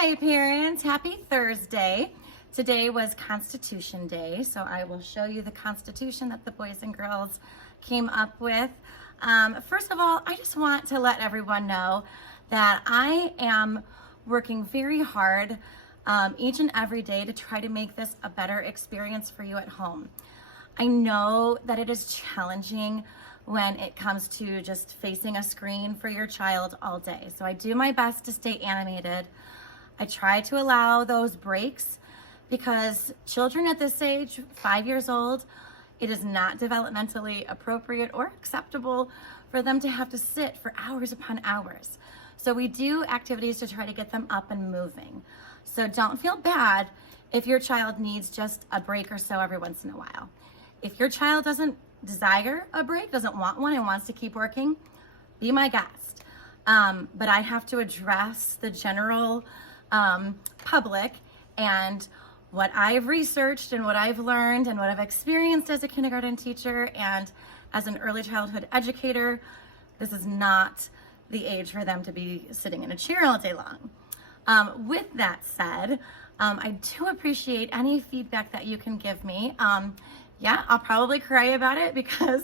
Hi parents, happy Thursday. Today was Constitution Day, so I will show you the Constitution that the boys and girls came up with. First of all, I just want to let everyone know that I am working very hard each and every day to try to make this a better experience for you at home. I know that it is challenging when it comes to just facing a screen for your child all day. So I do my best to stay animated. I try to allow those breaks because children at this age, 5 years old, it is not developmentally appropriate or acceptable for them to have to sit for hours upon hours. So we do activities to try to get them up and moving. So don't feel bad if your child needs just a break or so every once in a while. If your child doesn't desire a break, doesn't want one and wants to keep working, be my guest. But I have to address the general public and what I've researched and what I've learned and what I've experienced as a kindergarten teacher and as an early childhood educator. This is not the age for them to be sitting in a chair all day long. With that said, I do appreciate any feedback that you can give me. Yeah, I'll probably cry about it because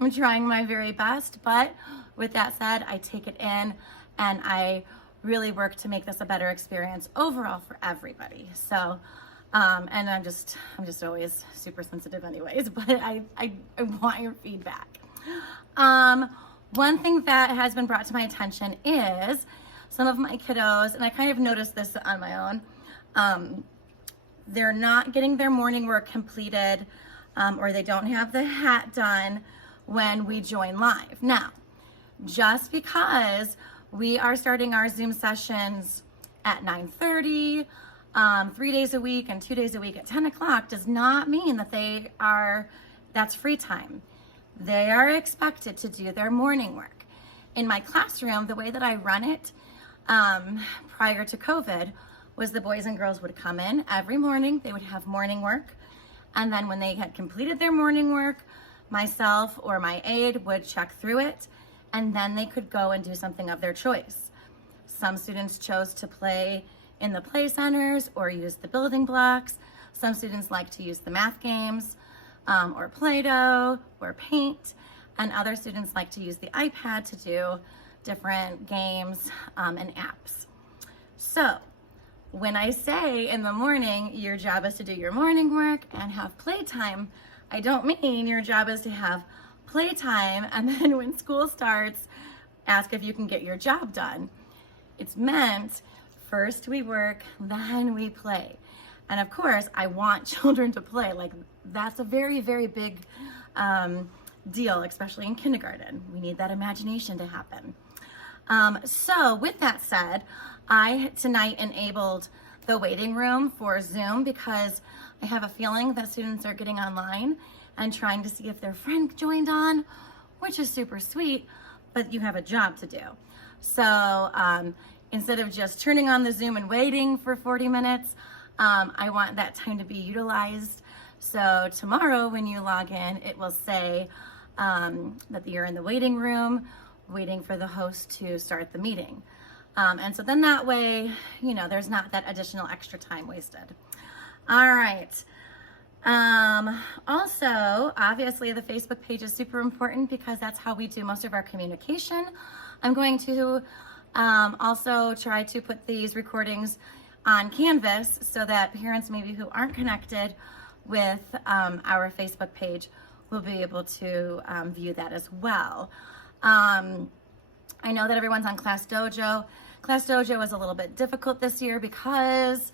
I'm trying my very best, but with that said, I take it in and I really work to make this a better experience overall for everybody. So, and I'm just always super sensitive anyways, but I want your feedback. One thing that has been brought to my attention is some of my kiddos, and I kind of noticed this on my own, they're not getting their morning work completed, or they don't have the hat done when we join live. Now, just because we are starting our Zoom sessions at 9:30, 3 days a week and 2 days a week at 10 o'clock does not mean that that's free time. They are expected to do their morning work. In my classroom, the way that I run it prior to COVID was the boys and girls would come in every morning, they would have morning work, and then when they had completed their morning work, myself or my aide would check through it, and then they could go and do something of their choice. Some students chose to play in the play centers or use the building blocks. Some students like to use the math games or Play-Doh or paint, and other students like to use the iPad to do different games and apps. So when I say in the morning, your job is to do your morning work and have playtime, I don't mean your job is to have playtime and then when school starts, ask if you can get your job done. It's meant first we work, then we play. And of course, I want children to play. Like that's a very, very big deal, especially in kindergarten. We need that imagination to happen. So with that said, I tonight enabled the waiting room for Zoom because I have a feeling that students are getting online and trying to see if their friend joined on, which is super sweet, but you have a job to do. So instead of just turning on the Zoom and waiting for 40 minutes, I want that time to be utilized. So tomorrow when you log in, it will say that you're in the waiting room, waiting for the host to start the meeting. And so then that way, you know, there's not that additional extra time wasted. All right. Also, obviously the Facebook page is super important because that's how we do most of our communication. I'm going to also try to put these recordings on Canvas so that parents maybe who aren't connected with our Facebook page will be able to view that as well. I know that everyone's on Class Dojo. Class Dojo was a little bit difficult this year because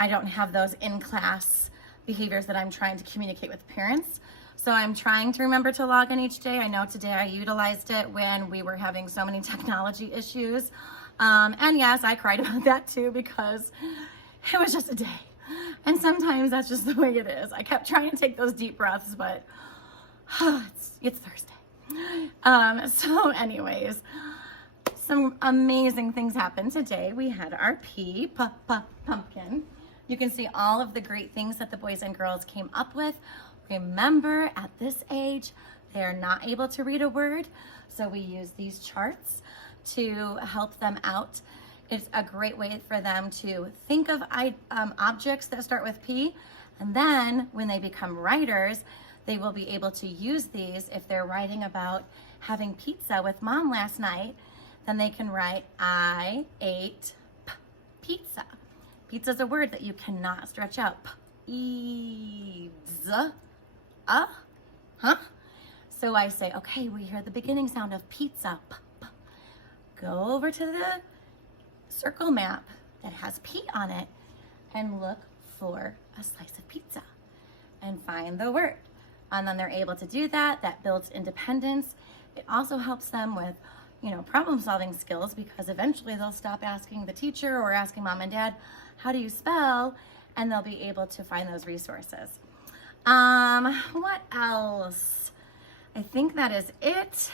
I don't have those in-class behaviors that I'm trying to communicate with parents. So I'm trying to remember to log in each day. I know today I utilized it when we were having so many technology issues. And yes, I cried about that too because it was just a day. And sometimes that's just the way it is. I kept trying to take those deep breaths, but it's Thursday. So anyways, some amazing things happened today. We had our pumpkin. You can see all of the great things that the boys and girls came up with. Remember, at this age, they're not able to read a word, so we use these charts to help them out It's a great way for them to think of objects that start with P, and then when they become writers, they will be able to use these. If they're writing about having pizza with mom last night, then they can write, I ate pizza. Pizza is a word that you cannot stretch out. Huh? So I say, okay, we hear the beginning sound of pizza. Go over to the circle map that has P on it and look for a slice of pizza and find the word. And then they're able to do that. That builds independence. It also helps them with, problem solving skills, because eventually they'll stop asking the teacher or asking mom and dad, how do you spell? And they'll be able to find those resources. What else? I think that is it.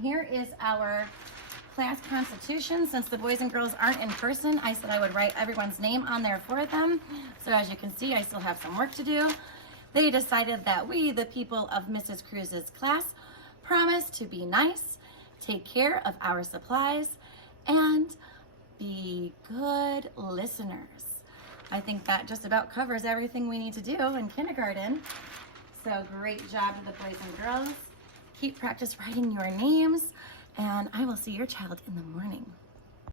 Here is our class constitution. Since the boys and girls aren't in person, I said I would write everyone's name on there for them. So as you can see, I still have some work to do. They decided that we, the people of Mrs. Cruz's class, promise to be nice, take care of our supplies, and be good listeners. I think that just about covers everything we need to do in kindergarten. So great job to the boys and girls. Keep practice writing your names, and I will see your child in the morning.